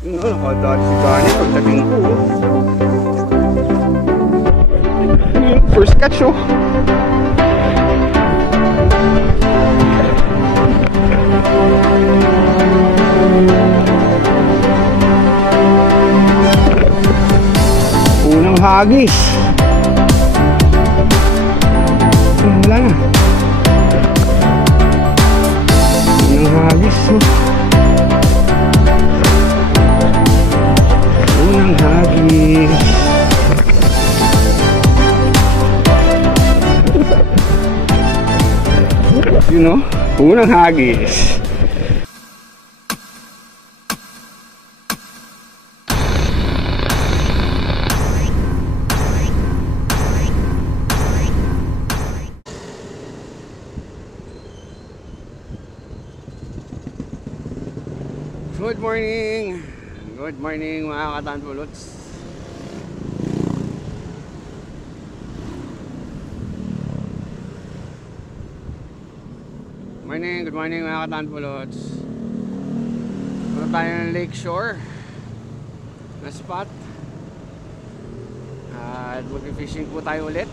Yun o, nakadali si Gani pagdating ko. Yun, first catch o. Unang hagis. Wala na. Unang hagis o. Unang hagis. You know, unang hagis. Good morning! Good morning mga katanpuluts. Good morning mga katanpuluts. Punta tayo ng Lakeshore na spot at mag-fishing po tayo ulit.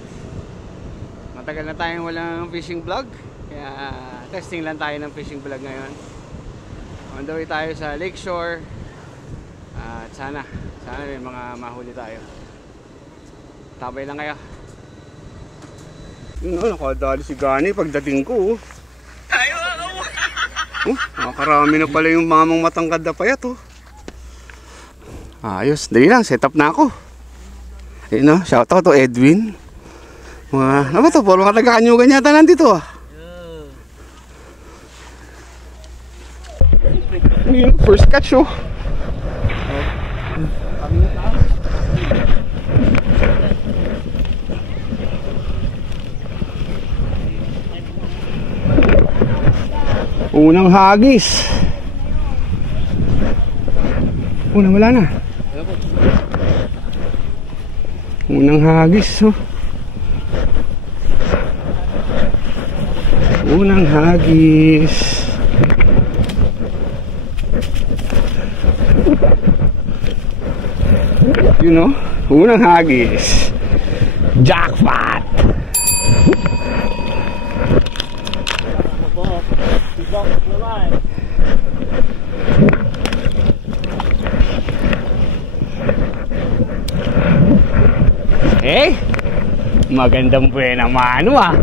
Matagal na tayong walang fishing vlog, kaya testing lang tayo ng fishing vlog ngayon. On the way tayo sa Lakeshore at sana may mga mahuli tayo. Tabay lang kayo. Yun o, nakadali si Gani pagdating ko. Nakakarami na pala yung mamang matangkad na payat oh. Ayos, dali lang, set up na ako. Ayun o, shoutout to Edwin. Ano ba to? Puro mga taga-Kanyugan yata nandito ah. Yun, first catch oh. Unang hagis. Wala na. Unang hagis oh. Unang hagis. You know, unang hagis. Jackpot. Magandang buena mano ah.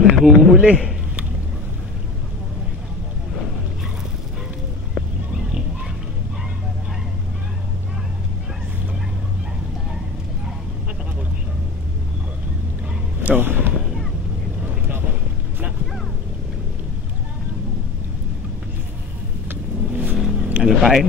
Nahuhuli. Ito. Ano pa eh?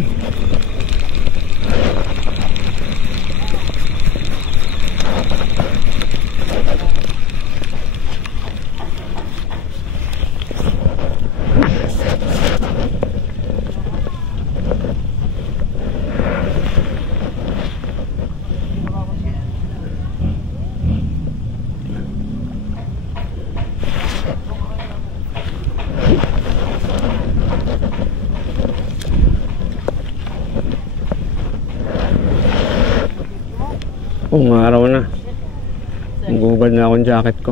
Kung araw na, gubad na akong jacket ko.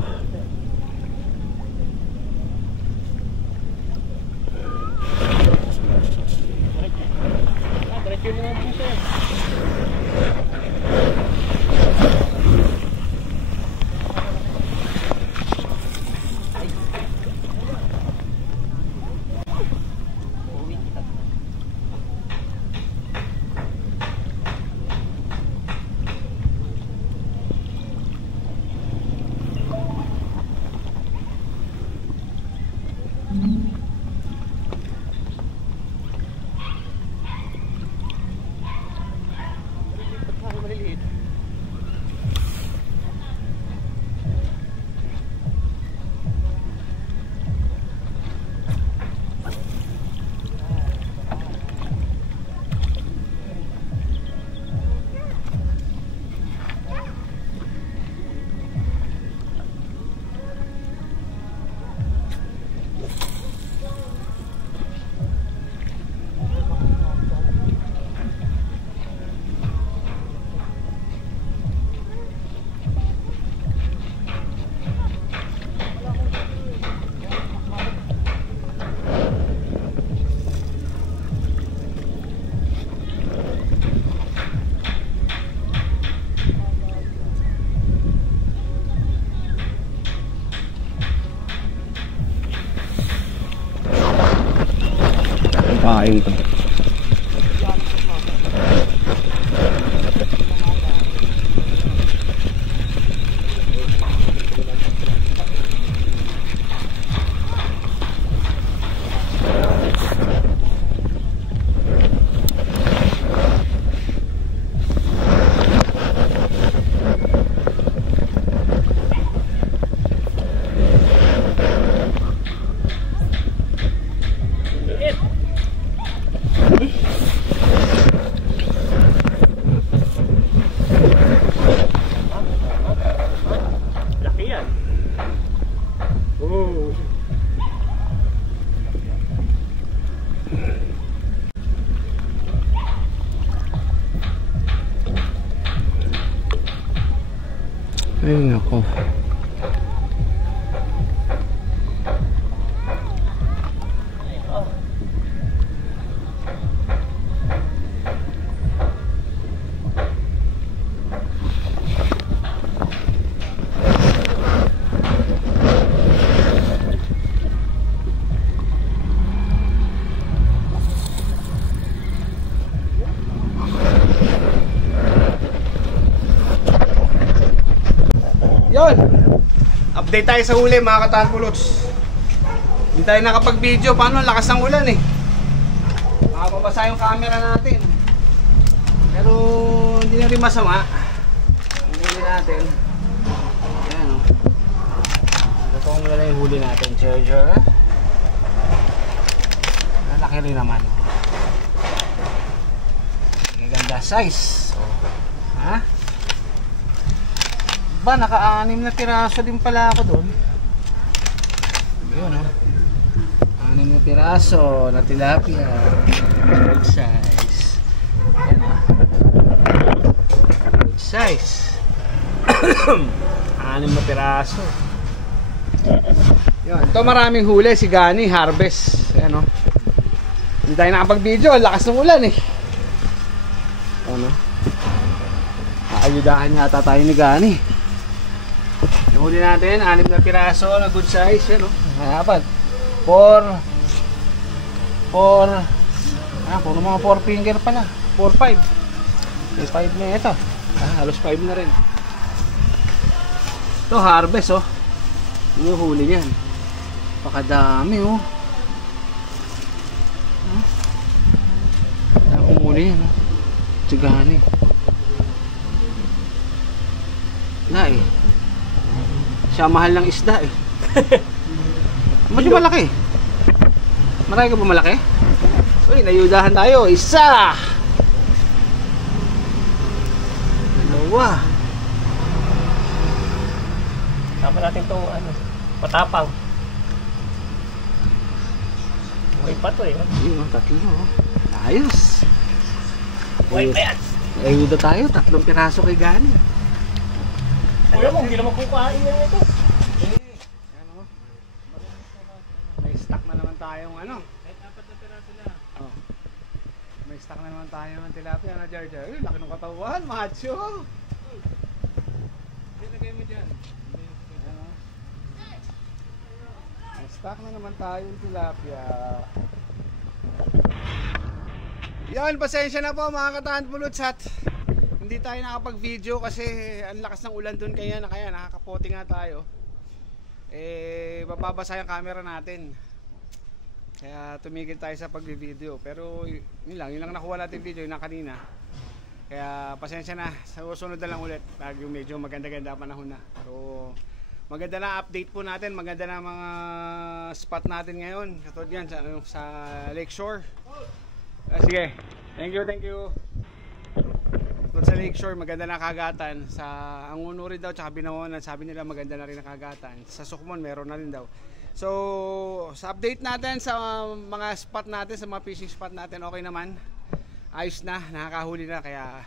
kakain to. Ay nako. Yun, update tayo sa huli mga katanpulots. Hindi tayo nakapag-video. Paano? Lakas ng ulan eh. Makapabasa yung camera natin. Pero hindi na rin masama. Ang huli natin. Ayan o. Ito kung wala na yung huli natin. Charger. Malaki rin naman. Maganda size. So, ha? Ba, naka-6 na piraso din pala ako doon. Yun o. 6 na piraso na tilapia. Good size. Yan o. Good size. 6 na piraso. Yun. Ito maraming huli. Si Gani, harvest. Yan o. Hindi tayo nakapag-video. Lakas ng ulan eh. Ano? Aayudahan yata tayo ni Gani. Huli natin, 6 na piraso na good size, yan o. Apat. 4 puro mga 4 finger pala. 4-5. May 5 na ito. Halos 5 na rin. Ito harvest oh. Yun yung huli niyan. Pakadami oh. Akong huli yan oh. Tsigani. Wala eh. Siya mahal ng isda eh. Ba't yung malaki? Marami ka ba malaki? Uy, nayudahan tayo. Isa! Dalawa. Tama natin itong ano, patapang. May pato eh. Yun, tatlo. Ayos. White pa yan. Ayuda tayo. 3 piraso kay Gani. Alam mo, hindi naman kukain na ito. May stock na naman tayong ano. Kahit 4 na piraso lang. Oh. May stock na naman tayong tilapia na Jar Jar. Uy, laki ng katawan, macho. Lagay mo dyan. May stock na naman tayong tilapia. Yan, pasensya na po mga katanpulots at hindi tayo nakapag-video kasi ang lakas ng ulan doon kaya nakakapote nga tayo. Eh mababasa yung camera natin. Kaya tumigil tayo sa pag-video. Pero yun lang nakuha natin video yung kanina. Kaya pasensya na, sa susunod na lang ulit pag yung medyo maganda-ganda panahon na. So maganda na update po natin, maganda na mga spot natin ngayon. Katulad yan sa Lakeshore. Sige, thank you. Doon sa Lakeshore, maganda na kagatan. Sa Anguno rin daw, tsaka Binawonan, sabi nila maganda na rin ang kagatan. Sa Sukmon, meron na rin daw. So, sa update natin sa mga spot natin, sa mga fishing spot natin, okay naman. Ayos na, nakakahuli na. Kaya,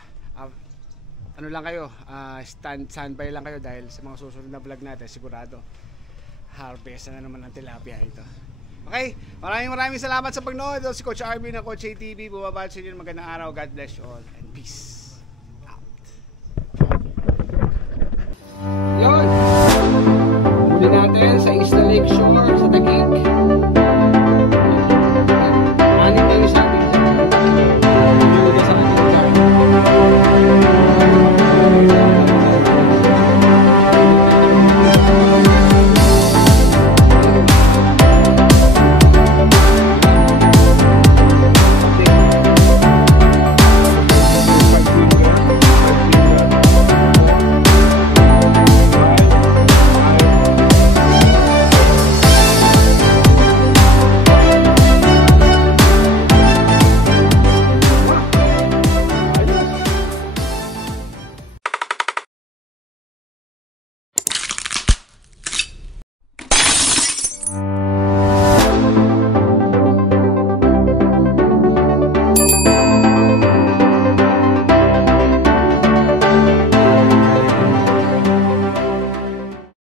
ano lang kayo, standby lang kayo dahil sa mga susunod na vlog natin, sigurado, harvest na naman ang tilapia ito. Okay, maraming salamat sa pagnood. Ito si Coach RB ng Coach ATV. Bumabalik sa inyo, magandang araw. God bless you all and peace.